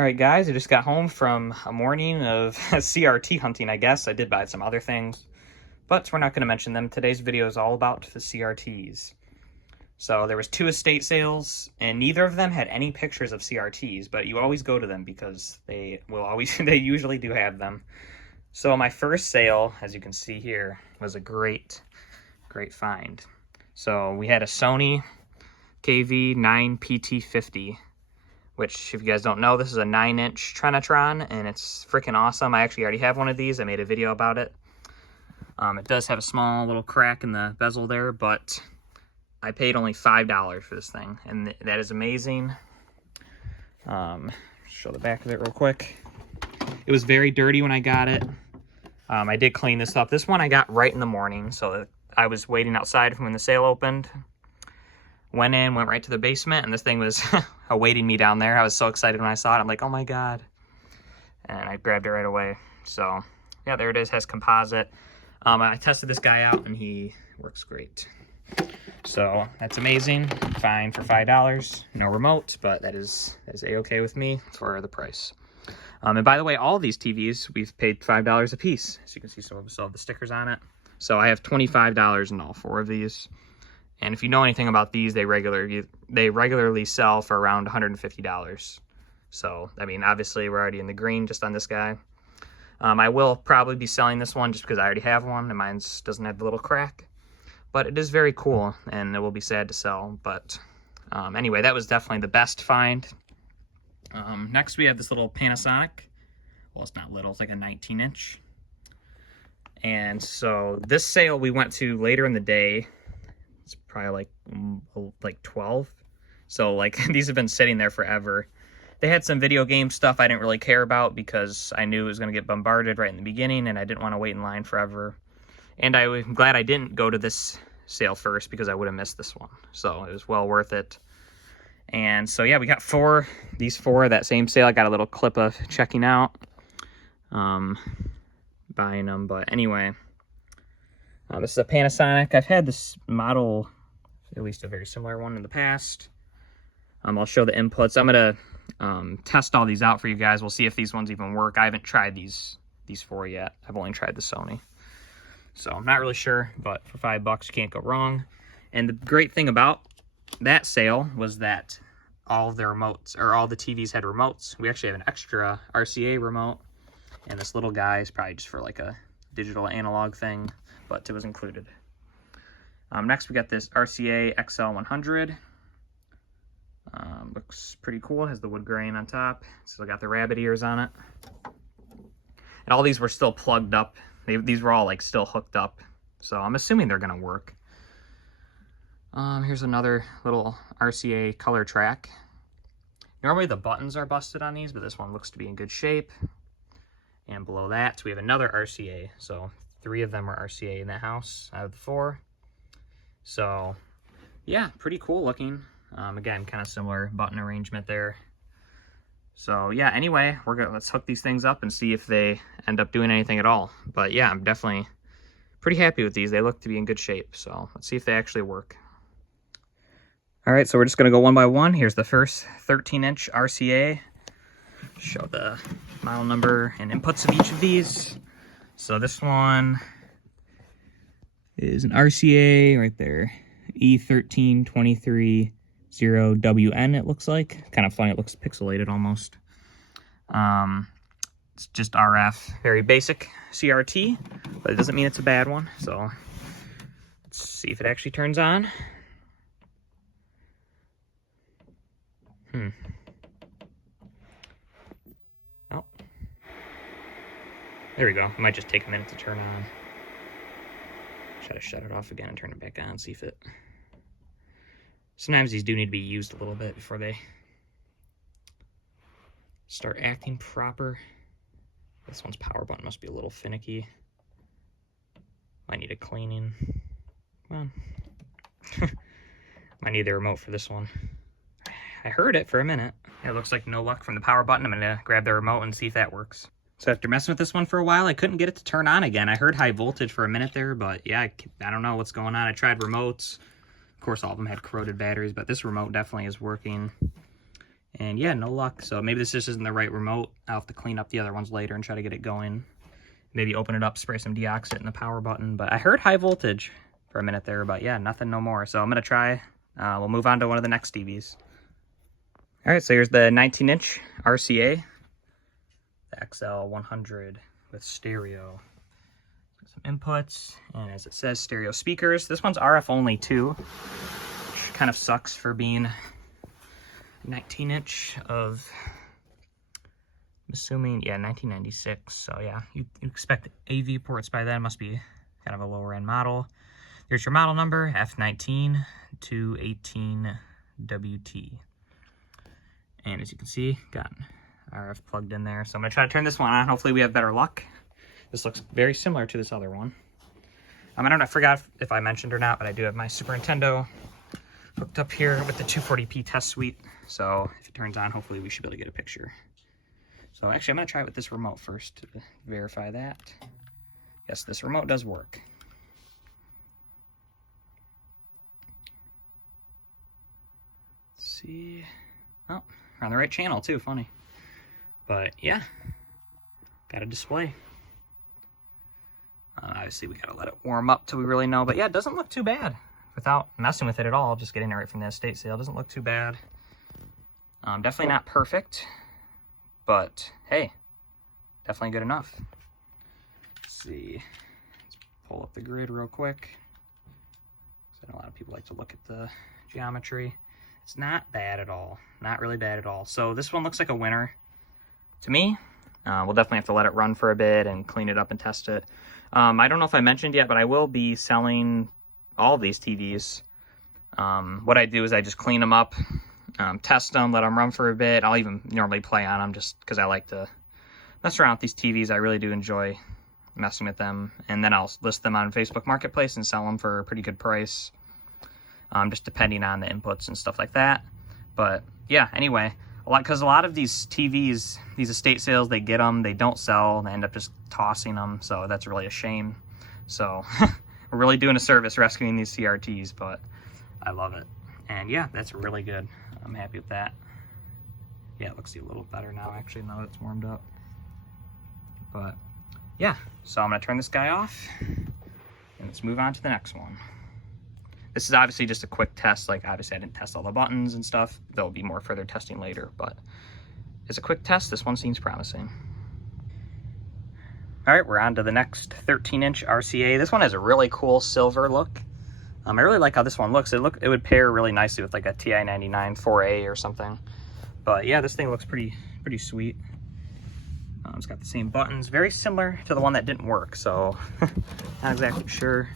Alright guys, I just got home from a morning of CRT hunting, I guess. I did buy some other things, but we're not going to mention them. Today's video is all about the CRTs. So there was 2 estate sales, and neither of them had any pictures of CRTs, but you always go to them because they usually do have them. So my first sale, as you can see here, was a great find. So we had a Sony KV-9PT50. Which, if you guys don't know, this is a 9-inch Trinitron, and it's freaking awesome. I actually already have one of these. I made a video about it. It does have a small little crack in the bezel there, but I paid only $5 for this thing, and that is amazing. Show the back of it real quick. It was very dirty when I got it. I did clean this up. This one I got right in the morning, so I was waiting outside when the sale opened. Went right to the basement, and this thing was awaiting me down there. I was so excited when I saw it. I'm like, oh my God. And I grabbed it right away. So, yeah, there it is. Has composite. I tested this guy out, and he works great. So, that's amazing. Fine for $5. No remote, but that is A-okay with me for the price. And by the way, all of these TVs, we've paid $5 a piece. As you can see, some of the stickers on it. So, I have $25 in all 4 of these. And if you know anything about these, they regularly sell for around $150. So, I mean, obviously we're already in the green just on this guy. I will probably be selling this one just because I already have one and mine doesn't have the little crack. But it is very cool, and it will be sad to sell. But anyway, that was definitely the best find. Next, we have this little Panasonic. Well, it's not little, it's like a 19-inch. And so this sale we went to later in the day. It's probably like 12. So like these have been sitting there forever. They had some video game stuff I didn't really care about because I knew it was going to get bombarded right in the beginning and I didn't want to wait in line forever. And I'm glad I didn't go to this sale first because I would have missed this one. So it was well worth it. And so yeah, we got these four that same sale. I got a little clip of checking out, buying them. But anyway, this is a Panasonic. I've had this model, at least a very similar one in the past. I'll show the inputs. I'm going to test all these out for you guys. We'll see if these ones even work. I haven't tried these 4 yet. I've only tried the Sony. So I'm not really sure, but for $5 you can't go wrong. And the great thing about that sale was that all of the remotes, or all the TVs had remotes. We actually have an extra RCA remote, and this little guy is probably just for like a digital analog thing, but it was included. Next we got this RCA XL100. Looks pretty cool. Has the wood grain on top. Still got the rabbit ears on it. And all these were still plugged up. These were all like still hooked up. So I'm assuming they're gonna work. Here's another little RCA color track. Normally the buttons are busted on these, but this one looks to be in good shape. And below that, we have another RCA. So 3 of them are RCA in that house out of the 4. So yeah, pretty cool looking. Again, kind of similar button arrangement there. So yeah, anyway, let's hook these things up and see if they end up doing anything at all. But yeah, I'm definitely pretty happy with these. They look to be in good shape. So let's see if they actually work. All right, so we're just gonna go one by one. Here's the first 13-inch RCA. Show the model number and inputs of each of these. So this one is an RCA right there, E13230WN it looks like. Kind of funny, it looks pixelated almost. It's just RF, very basic CRT, but it doesn't mean it's a bad one. So let's see if it actually turns on. Oh, there we go. It might just take a minute to turn on. Try to shut it off again and turn it back on, see if it... Sometimes these do need to be used a little bit before they start acting proper. This one's power button must be a little finicky. Might need a cleaning. Well, might need the remote for this one. I heard it for a minute. It looks like no luck from the power button. I'm gonna grab the remote and see if that works. So after messing with this one for a while, I couldn't get it to turn on again. I heard high voltage for a minute there, but yeah, I don't know what's going on. I tried remotes. Of course, all of them had corroded batteries, but this remote definitely is working. And yeah, no luck. So maybe this just isn't the right remote. I'll have to clean up the other ones later and try to get it going. Maybe open it up, spray some deoxit in the power button. But I heard high voltage for a minute there, but yeah, nothing no more. So I'm gonna try. We'll move on to one of the next TVs. All right, so here's the 19-inch RCA, the XL100 with stereo. Some inputs, and as it says, stereo speakers. This one's RF only too, which kind of sucks for being 19-inch of, I'm assuming, yeah, 1996. So yeah, you expect AV ports by then. Must be kind of a lower end model. There's your model number, F19-218WT. And as you can see, got RF plugged in there. So I'm gonna try to turn this one on. Hopefully we have better luck. This looks very similar to this other one. I don't know, I forgot if I mentioned or not, but I do have my Super Nintendo hooked up here with the 240p test suite. So if it turns on, hopefully we should be able to get a picture. So actually, I'm gonna try it with this remote first to verify that. Yes, this remote does work. Let's see. Oh, we're on the right channel too, funny. But yeah, got a display. Obviously, we gotta let it warm up till we really know. But yeah, it doesn't look too bad without messing with it at all. Just getting it right from the estate sale. Doesn't look too bad. Definitely not perfect, but hey, definitely good enough. Let's see. Let's pull up the grid real quick. I know a lot of people like to look at the geometry. It's not bad at all. Not really bad at all. So this one looks like a winner to me. We'll definitely have to let it run for a bit and clean it up and test it. I don't know if I mentioned yet, but I will be selling all of these TVs. What I do is I just clean them up, test them, let them run for a bit. I'll even normally play on them just because I like to mess around with these TVs. I really do enjoy messing with them. And then I'll list them on Facebook Marketplace and sell them for a pretty good price, just depending on the inputs and stuff like that. But yeah, anyway, because a lot of these TVs, these estate sales, they get them, they don't sell, they end up just tossing them, so that's really a shame. So we're really doing a service rescuing these CRTs, but I love it. And yeah, that's really good. I'm happy with that. Yeah, it looks a little better now, actually, now that it's warmed up. But yeah, so I'm gonna turn this guy off, and let's move on to the next one. This is obviously just a quick test. Like, obviously I didn't test all the buttons and stuff. There'll be more further testing later, but as a quick test, this one seems promising. All right, we're on to the next 13-inch RCA. This one has a really cool silver look. I really like how this one looks. It would pair really nicely with like a TI-99 4A or something. But yeah, this thing looks pretty sweet. It's got the same buttons, very similar to the one that didn't work, so not exactly sure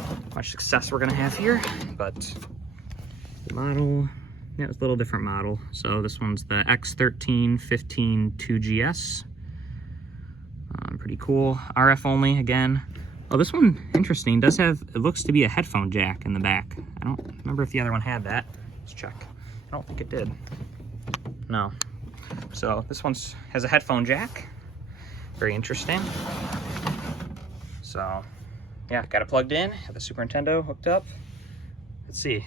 how much success we're gonna have here, but the model, yeah, it's a little different model. So this one's the X13-15 2GS. Pretty cool. RF only again. Oh, this one, interesting, does have, it looks to be a headphone jack in the back. I don't remember if the other one had that. Let's check. I don't think it did. No. So this one has a headphone jack. Very interesting. So yeah, got it plugged in, have the Super Nintendo hooked up. Let's see.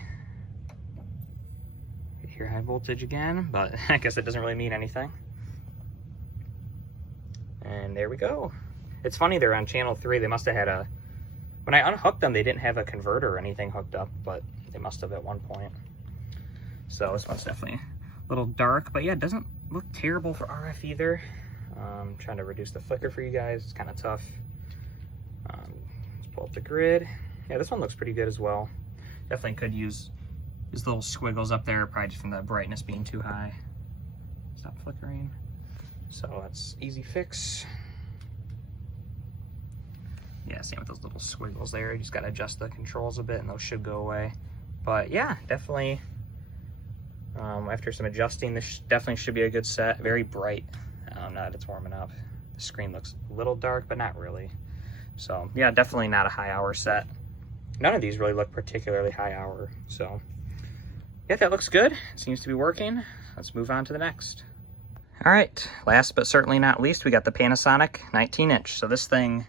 You hear high voltage again, but I guess it doesn't really mean anything. And there we go. It's funny, they're on channel 3. They must have had a, when I unhooked them, they didn't have a converter or anything hooked up, but they must have at one point. So this one's definitely a little dark, but yeah, it doesn't look terrible for RF either. I'm trying to reduce the flicker for you guys. It's kind of tough. Let's pull up the grid. Yeah, this one looks pretty good as well. Definitely could use these little squiggles up there, probably just from the brightness being too high. Stop flickering. So that's easy fix. Yeah, same with those little squiggles there. You just got to adjust the controls a bit and those should go away. But yeah, definitely, after some adjusting, this definitely should be a good set. Very bright now that it's warming up. The screen looks a little dark, but not really. So yeah, definitely not a high hour set. None of these really look particularly high hour. So yeah, that looks good. It seems to be working. Let's move on to the next. All right, last but certainly not least, we got the Panasonic 19-inch. So this thing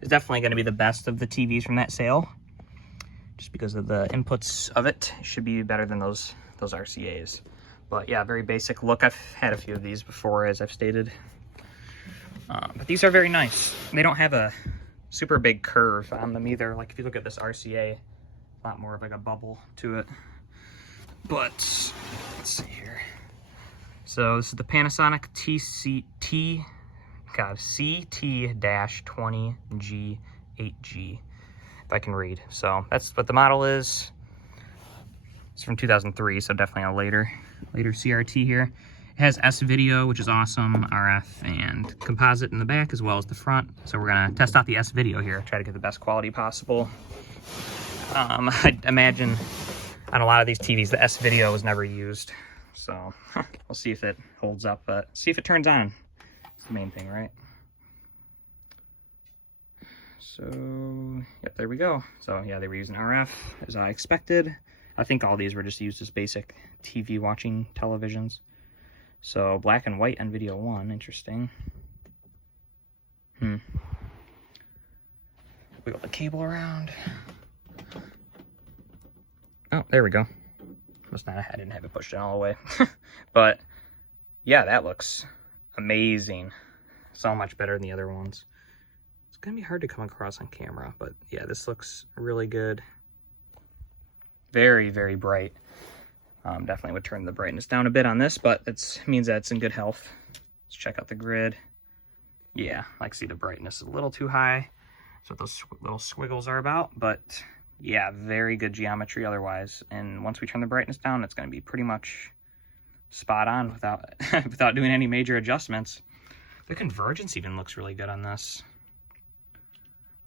is definitely going to be the best of the TVs from that sale, just because of the inputs of it. It should be better than those RCAs. But yeah, very basic look. I've had a few of these before, as I've stated. But these are very nice. They don't have a super big curve on them either. Like if you look at this RCA, a lot more of like a bubble to it. But let's see here. So this is the Panasonic CT-20G8G, if I can read. So that's what the model is. It's from 2003, so definitely a later CRT here. It has S-Video, which is awesome, RF, and composite in the back as well as the front. So we're gonna test out the S-Video here, try to get the best quality possible. I imagine on a lot of these TVs, the S-Video was never used. So we'll see if it holds up, but see if it turns on. It's the main thing, right? So, yep, there we go. So yeah, they were using RF as I expected. I think all these were just used as basic TV watching televisions. So black and white on video 1, interesting. Wiggle the cable around. Oh, there we go. Must not, I didn't have it pushed in all the way. But yeah, that looks amazing. So much better than the other ones. It's gonna be hard to come across on camera, but yeah, this looks really good. Very, very bright. Definitely would turn the brightness down a bit on this, but it means that it's in good health. Let's check out the grid. Yeah, I see the brightness is a little too high. That's what those little squiggles are about, but yeah, very good geometry otherwise. And once we turn the brightness down, it's going to be pretty much spot on without without doing any major adjustments. The convergence even looks really good on this,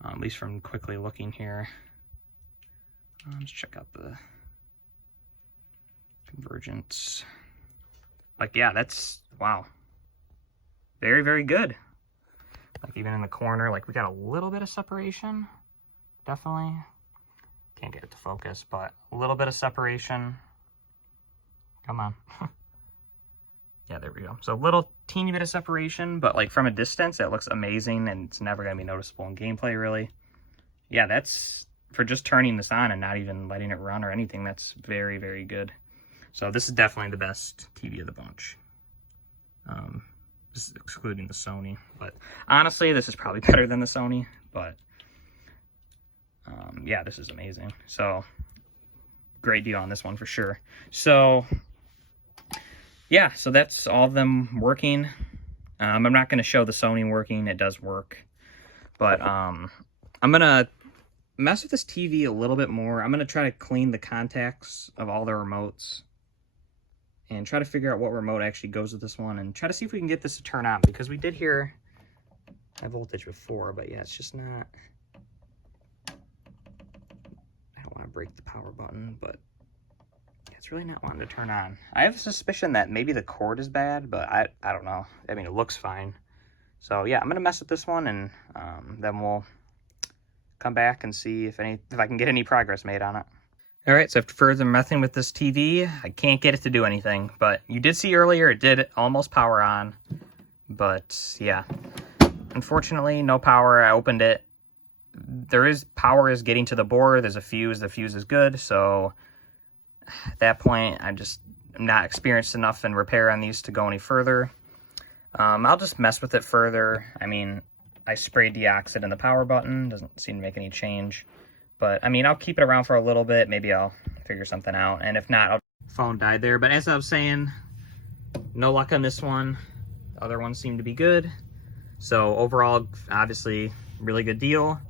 at least from quickly looking here. Let's check out the convergence. Like, yeah, that's, wow. Very, very good. Like, even in the corner, like, we got a little bit of separation. Definitely. Can't get it to focus, but a little bit of separation. Come on. Yeah, there we go. So a little teeny bit of separation, but like from a distance, it looks amazing, and it's never going to be noticeable in gameplay, really. Yeah, that's, for just turning this on and not even letting it run or anything, that's very, very good. So this is definitely the best TV of the bunch. This is excluding the Sony, but honestly, this is probably better than the Sony, but yeah, this is amazing. So great deal on this one for sure. So yeah, so that's all of them working. I'm not going to show the Sony working. It does work, but I'm going to mess with this TV a little bit more. I'm going to try to clean the contacts of all the remotes and try to figure out what remote actually goes with this one and try to see if we can get this to turn on, because we did hear high voltage before, but yeah, it's just not, I don't want to break the power button, but it's really not wanting to turn on. I have a suspicion that maybe the cord is bad, but I don't know. I mean, it looks fine. So yeah, I'm going to mess with this one, and then we'll come back and see if I can get any progress made on it. All right, so after further messing with this TV, I can't get it to do anything, but you did see earlier it did almost power on, but yeah, unfortunately, no power. I opened it. Power is getting to the board. There's a fuse. The fuse is good, so at that point, I'm not experienced enough in repair on these to go any further. I'll just mess with it further. I mean, I sprayed deoxit in the power button. Doesn't seem to make any change. But, I mean, I'll keep it around for a little bit. Maybe I'll figure something out. And if not, phone died there. But as I was saying, no luck on this one. The other ones seem to be good. So, overall, obviously, really good deal.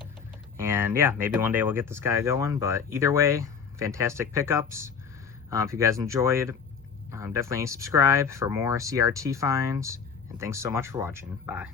And, yeah, maybe one day we'll get this guy going. But either way, fantastic pickups. If you guys enjoyed, definitely subscribe for more CRT finds. And thanks so much for watching. Bye.